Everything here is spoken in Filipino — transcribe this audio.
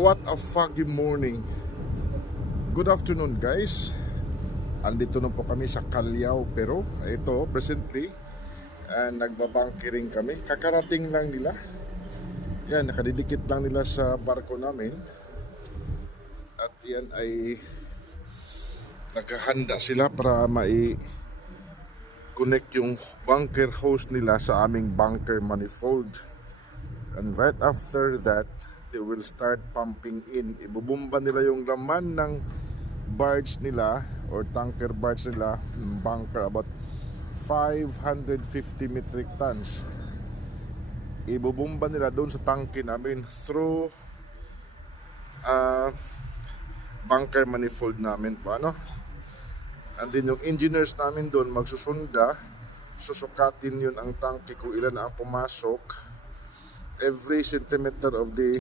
What a foggy morning. Good afternoon guys. Andito na po kami sa Callao, Peru. Ito, presently nagbabunkering kami. Kakarating lang nila. Yan, nakadidikit lang nila sa barko namin. At yan ay naghahanda sila para connect yung bunker hose nila sa aming bunker manifold. And right after that, they will start pumping in. Ibubumba nila yung laman ng barge nila or tanker barge nila, bunker, about 550 metric tons. Ibubumba nila doon sa tangke namin through bunker manifold namin pa, no? And then yung engineers namin doon magsusunda, susukatin yun ang tangke kung ilan ang pumasok, every centimeter of the